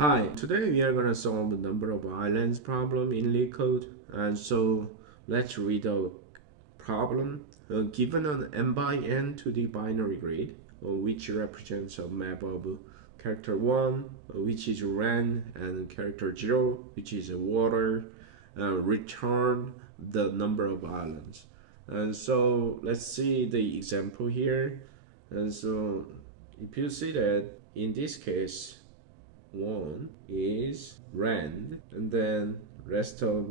Hi, today we are gonna solve the number of islands problem in Leetcode. And so let's read the problem. Given an n by n to the binary grid, which represents a map of character 1, which is land, and character 0, which is water, return the number of islands. And so let's see the example here. And so if you see that in this case, one is land, and then rest of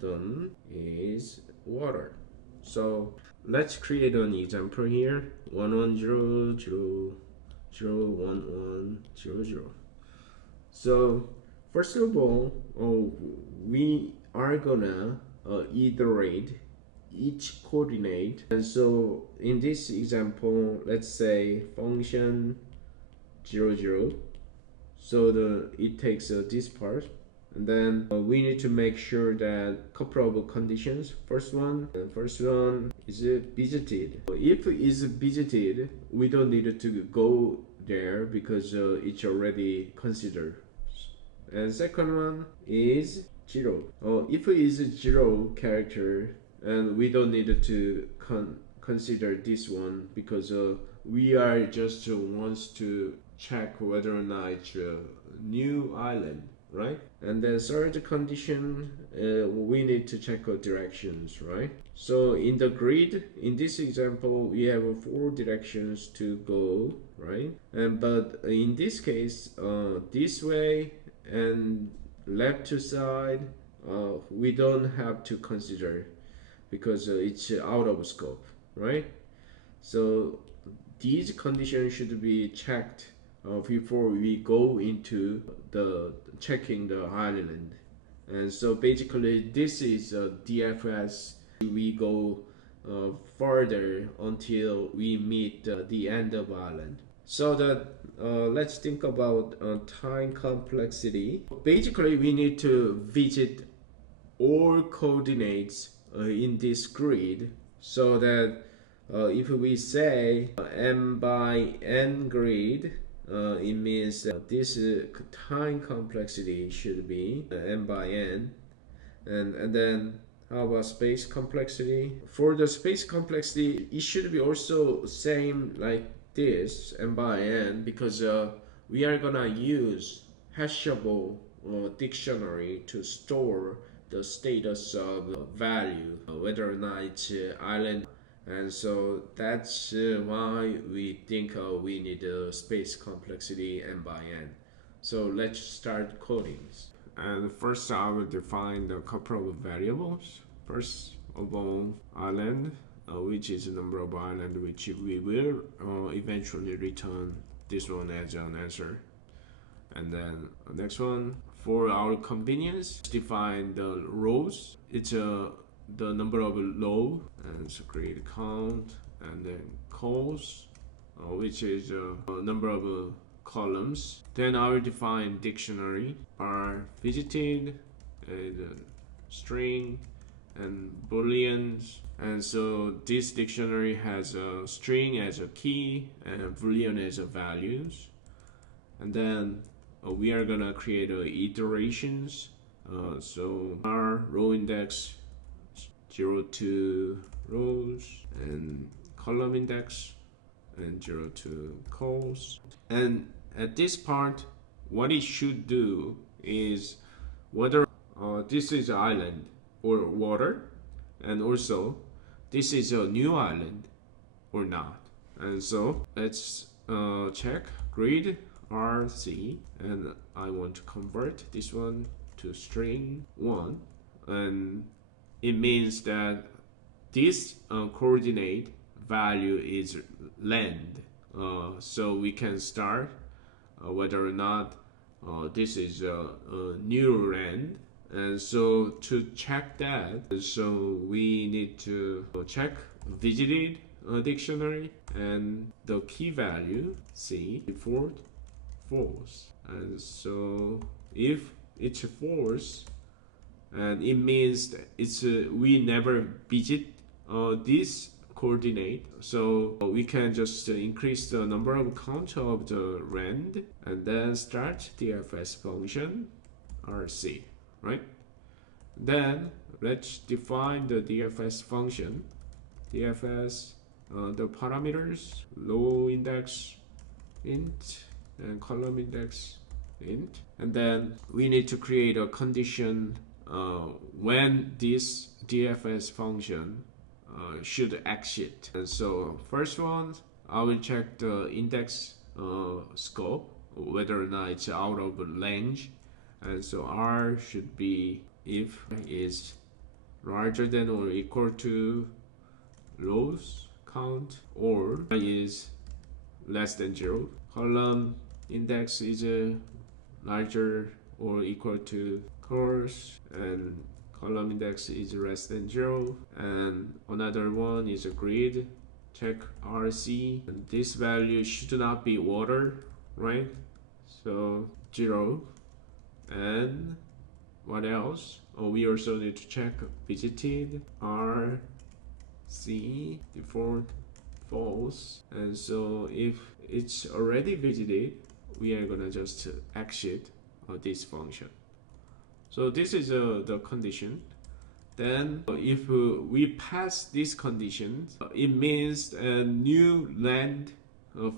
them is water. So let's create an example here. 1100 So first of all, we are gonna iterate each coordinate. And so in this example, let's say function 0 0. So it takes this part, and then we need to make sure that couple of conditions. First one is visited. If it's visited, we don't need to go there because it's already considered. And second one is 0. If it is a 0 character, and we don't need to consider this one because we are just wants to check whether or not it's a new island, right? And then third condition, we need to check our directions, right? So in the grid, in this example, we have 4 directions to go, right? But in this case, this way and left to side, we don't have to consider because it's out of scope, right? So these conditions should be checked before we go into the checking the island. And so basically this is a DFS. We go further until we meet the end of island. So that let's think about time complexity. Basically we need to visit all coordinates in this grid, so that if we say m by n grid, it means that this time complexity should be m by n. And then how about space complexity? For the space complexity, it should be also same like this, m by n, because we are gonna use hashable dictionary to store the status of value, whether or not it's island. And so that's why we think we need space complexity n by n. So let's start coding. And first I will define the couple of variables. First of all, island, which is the number of island which we will eventually return this one as an answer. And then next one, for our convenience, define the rows. It's the number of row, and so create count, and then calls, which is a number of columns. Then I will define dictionary, are visited, string, and booleans. And so this dictionary has a string as a key and a boolean as a values. And then we are gonna create iterations. So our row index 0 to rows, and column index, and 0 to calls. And at this part, what it should do is whether this is island or water, and also this is a new island or not. And so let's check grid RC, and I want to convert this one to string 1, and it means that this coordinate value is land. So we can start whether or not this is a new land. And so to check that, so we need to check visited dictionary, and the key value C default false. And so if it's false, and it means that it's we never visit this coordinate. So we can just increase the number of count of the rand and then start DFS function RC, right? Then let's define the DFS function. DFS, the parameters, row index int and column index int, and then we need to create a condition when this DFS function should exit. And so first one, I will check the index scope, whether or not it's out of range, and so R should be if is larger than or equal to rows count or is less than 0. Column index is larger or equal to colors, and column index is less than 0. And another one is a grid. Check RC, and this value should not be water, right? So 0. And what else? Oh, we also need to check visited RC default false. And so if it's already visited, we are gonna just exit this function. So this is the condition. Then if we pass this condition, it means a new land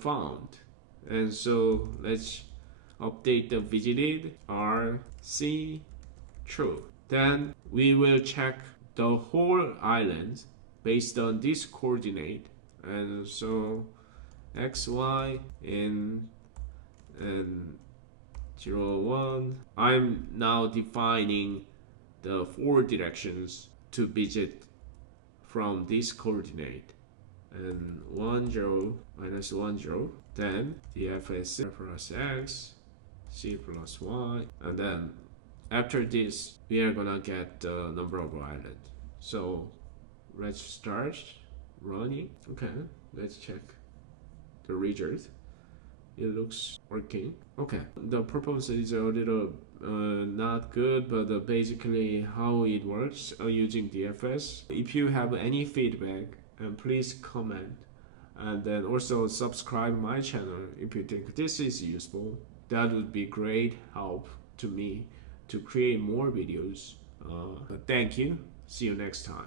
found. And so let's update the visited RC true. Then we will check the whole island based on this coordinate. And so x, y, and 0, 1. I'm now defining the 4 directions to visit from this coordinate. And 1, 0, minus 1, 0. Then DFS plus x, c plus y. And then after this, we are gonna get the number of islands. So let's start running. Okay, let's check the result. It looks working. Okay, the purpose is a little not good, but basically how it works using DFS. If you have any feedback, please comment, and then also subscribe my channel if you think this is useful. That would be great help to me to create more videos. Thank you. See you next time.